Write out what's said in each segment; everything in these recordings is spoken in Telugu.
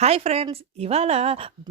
హాయ్ ఫ్రెండ్స్, ఇవాళ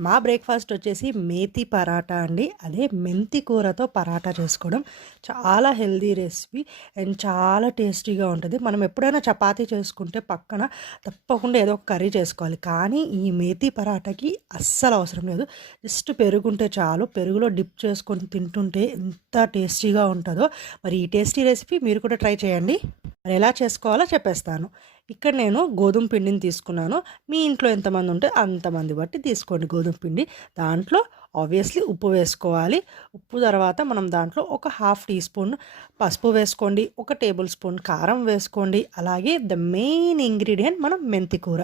మా బ్రేక్ఫాస్ట్ వచ్చేసి మేతి పరాటా అండి. అదే మెంతి కూరతో పరాటా చేసుకోవడం చాలా హెల్దీ రెసిపీ అండ్ చాలా టేస్టీగా ఉంటుంది. మనం ఎప్పుడైనా చపాతీ చేసుకుంటే పక్కన తప్పకుండా ఏదో ఒక కర్రీ చేసుకోవాలి. కానీ ఈ మేతి పరాటాకి అస్సలు అవసరం లేదు. జస్ట్ పెరుగుంటే చాలు. పెరుగులో డిప్ చేసుకొని తింటుంటే ఎంత టేస్టీగా ఉంటుందో. మరి ఈ టేస్టీ రెసిపీ మీరు కూడా ట్రై చేయండి. మరి ఎలా చేసుకోవాలో చెప్పేస్తాను. ఇక్కడ నేను గోధుమ పిండిని తీసుకున్నాను. మీ ఇంట్లో ఎంతమంది ఉంటే అంతమంది బట్టి తీసుకోండి గోధుమ పిండి. దాంట్లో ఆబ్వియస్లీ ఉప్పు వేసుకోవాలి. ఉప్పు తర్వాత మనం దాంట్లో ఒక హాఫ్ టీ స్పూన్ పసుపు వేసుకోండి. ఒక టేబుల్ స్పూన్ కారం వేసుకోండి. అలాగే ద మెయిన్ ఇంగ్రీడియంట్ మనం మెంతికూర.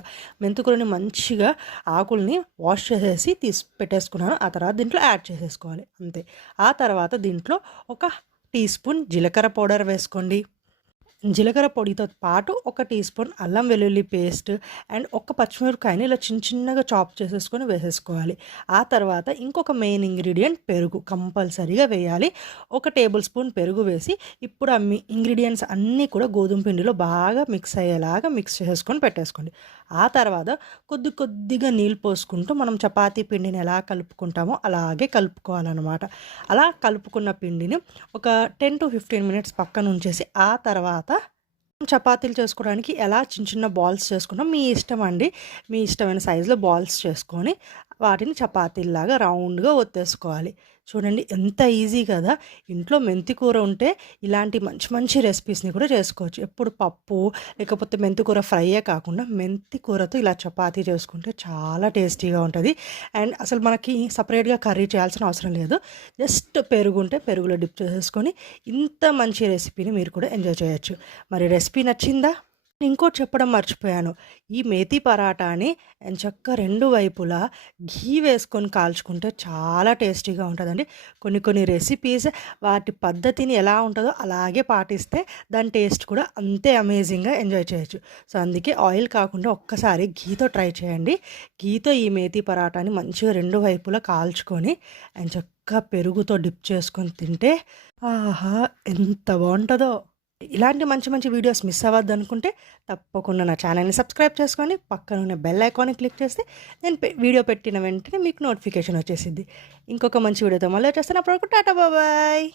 మెంతికూరని మంచిగా ఆకుల్ని వాష్ చేసేసి పెట్టేసుకున్నాను. ఆ తర్వాత దీంట్లో యాడ్ చేసేసుకోవాలి అంతే. ఆ తర్వాత దీంట్లో ఒక టీ స్పూన్ జీలకర్ర పౌడర్ వేసుకోండి. జీలకర్ర పొడితో పాటు ఒక టీ స్పూన్ అల్లం వెల్లుల్లి పేస్ట్ అండ్ ఒక పచ్చిమిరపకాయని ఇలా చిన్న చిన్నగా చాప్ చేసేసుకొని వేసేసుకోవాలి. ఆ తర్వాత ఇంకొక మెయిన్ ఇంగ్రీడియంట్ పెరుగు కంపల్సరీగా వేయాలి. ఒక టేబుల్ స్పూన్ పెరుగు వేసి ఇప్పుడు ఆ ఇంగ్రీడియంట్స్ అన్నీ కూడా గోధుమ పిండిలో బాగా మిక్స్ అయ్యేలాగా మిక్స్ చేసుకొని పెట్టేసుకోండి. ఆ తర్వాత కొద్దిగా నీళ్ళు పోసుకుంటూ మనం చపాతీ పిండిని ఎలా కలుపుకుంటామో అలాగే కలుపుకోవాలన్నమాట. అలా కలుపుకున్న పిండిని ఒక 10 to 15 మినిట్స్ పక్కన ఉంచేసి ఆ తర్వాత చపాతీలు చేసుకోవడానికి ఎలా చిన్న చిన్న బాల్స్ చేసుకుంటాం మీ ఇష్టం అండి. మీ ఇష్టమైన సైజులో బాల్స్ చేసుకొని వాటిని చపాతీలాగా రౌండ్గా ఒత్తేసుకోవాలి. చూడండి ఎంత ఈజీ కదా. ఇంట్లో మెంతి కూర ఉంటే ఇలాంటి మంచి మంచి రెసిపీస్ని కూడా చేసుకోవచ్చు. ఎప్పుడు పప్పు లేకపోతే మెంతి కూర ఫ్రైయే కాకుండా మెంతి కూరతో ఇలా చపాతీ చేసుకుంటే చాలా టేస్టీగా ఉంటుంది. అండ్ అసలు మనకి సపరేట్గా కర్రీ చేయాల్సిన అవసరం లేదు. జస్ట్ పెరుగు ఉంటే పెరుగులో డిప్ చేసేసుకొని ఇంత మంచి రెసిపీని మీరు కూడా ఎంజాయ్ చేయొచ్చు. మరి రెసిపీ నచ్చిందా? ఇంకోటి చెప్పడం మర్చిపోయాను. ఈ మేతి పరాటాని ఎంచక్కా 2 వైపులా ఘీ వేసుకొని కాల్చుకుంటే చాలా టేస్టీగా ఉంటుందండి. కొన్ని రెసిపీస్ వాటి పద్ధతిని ఎలా ఉంటుందో అలాగే పాటిస్తే దాని టేస్ట్ కూడా అంతే అమేజింగ్గా ఎంజాయ్ చేయొచ్చు. సో అందుకే ఆయిల్ కాకుండా ఒక్కసారి ఘీతో ట్రై చేయండి. ఘీతో ఈ మేతి పరాటాని మంచిగా 2 వైపులా కాల్చుకొని ఎంచక్కా పెరుగుతో డిప్ చేసుకొని తింటే ఆహా! ఎంత బాగుంటుందో. ఇలాంటి మంచి మంచి వీడియోస్ మిస్ అవ్వద్దు అనుకుంటే తప్పకుండా నా ఛానల్ని సబ్స్క్రైబ్ చేసుకొని పక్కన ఉన్న బెల్ ఐకాన్ని క్లిక్ చేస్తే నేను వీడియో పెట్టిన వెంటనే మీకు నోటిఫికేషన్ వచ్చేసిద్ది. ఇంకొక మంచి వీడియోతో మళ్ళీ వచ్చేస్తాను. అప్పటివరకు టాటా బాయ్.